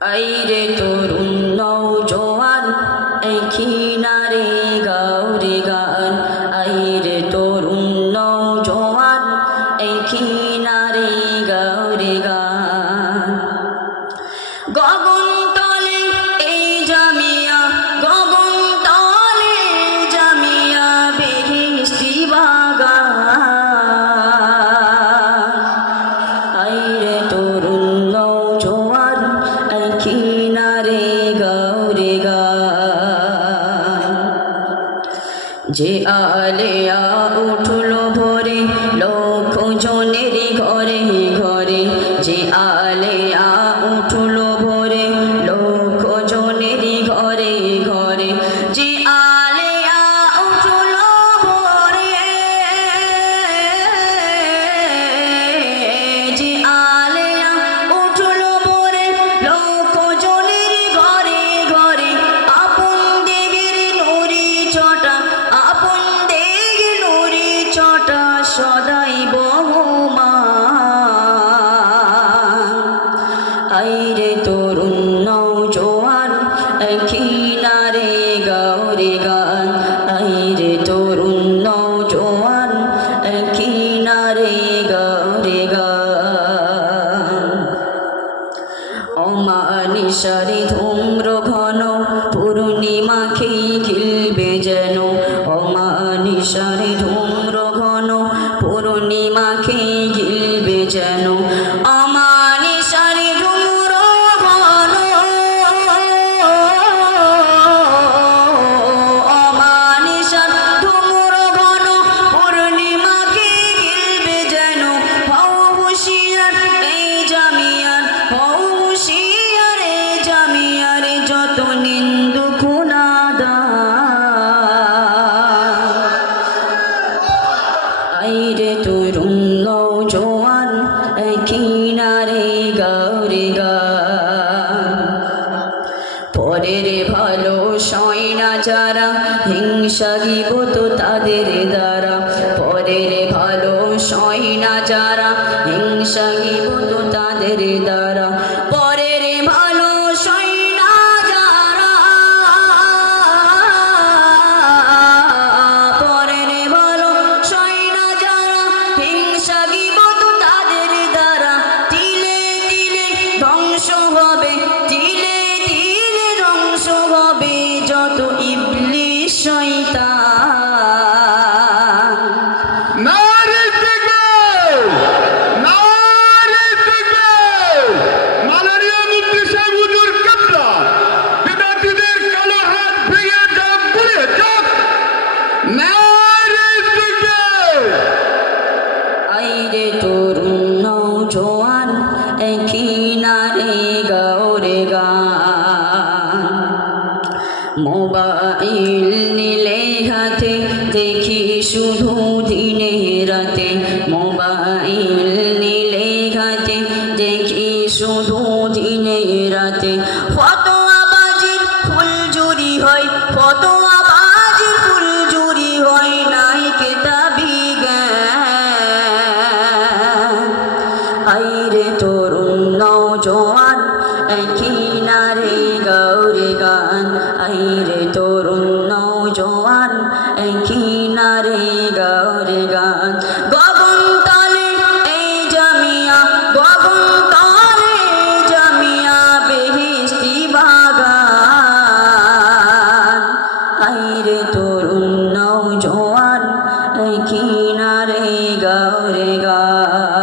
আইরে তরুণ নওজোয়ান এই কিনারে গাওরে গান আইরে তরুণ নওজোয়ান এই কিনারে গাওরে গান গগন তলে এই জামিয়া গগন তলে জামিয়া বেহেশতি বাগান আইরে তরুণ নওজোয়ান এই কিনারে গাওরে গান যে আলেয়া উঠলো ভোরে লক্ষ জনের ঘরে ঘরে যে আলেয়া উঠলো ভোরে লক্ষ জনের ঘরে ঘরে যে আলেয়া উঠলো ভোরে যে আলেয়া উঠলো ভোরে লক্ষ জনের ঘরে ঘরে আপন দেগের নুরি ছটা আপন দেগের নুরি ছটা সদাই বহমান আইরে তরুণ নওজোয়ান কিনারে গাওরে গান আইরে তরুণ নওজোয়ান কিনারে গাওরে গান অমানিসারে ধূম্র ঘন পূর্ণিমাকে ঘিলবে যেন অমানিসারে ধূম্র ঘন পূর্ণিমাকে ঘিলবে যেন অমানিসারে ধূম্র ঘন অমানিসার ধূম্র ঘন পূর্ণিমাকে ঘিলবে যেন হও হুঁশিয়ার এই জামিয়ার হও হুঁশিয়ার এই জামিয়ার যত নিন্দু আইরে তরুণ নওজোয়ান কিনারে গাওরে গান পরের ভালো সয় না যারা হিংসা গিবত তাদের দ্বারা পরের ভালো সয় না যারা হিংসা গিবত তাদের দ্বারা পরের ভালো সয় না যারা পরের ভালো সয় না যারা হিংসা গিবত তাদের দ্বারা তিলে তিলে ধ্বংস হবে তিলে তিলে ধ্বংস হবে যত ইবলিশ শয়তান নারে দেখবে নারে দেখবে মাননীয় মুফতি সাহেব হুজুর কিবলা বিদাতীদের কালো হাত ভেঙে যাক পুড়ে যাক নারে দেখবে আইরে তরুণ নওজোয়ান কিনারে গাওরে গান মোবাইল নিলে হাতে দেখি শুধু দিনে রাতে মোবাইল নিলে হাতে দেখি শুধু দিনে রাতে ফতোয়াবাজির ফুলঝুরি হয় ফতোয়াবাজির ফুলঝুরি হয় নাই কেতাবি জ্ঞান আইরে তরুণ নওজোয়ান কিনারে গাওরে গান আইরে তরুণ নওজোয়ান কিনারে গাওরে গান গগন তলে এই জামিয়া গগন তলে জামিয়া বেহেশতি বাগান আইরে তরুণ নওজোয়ান কিনারে গাওরে গান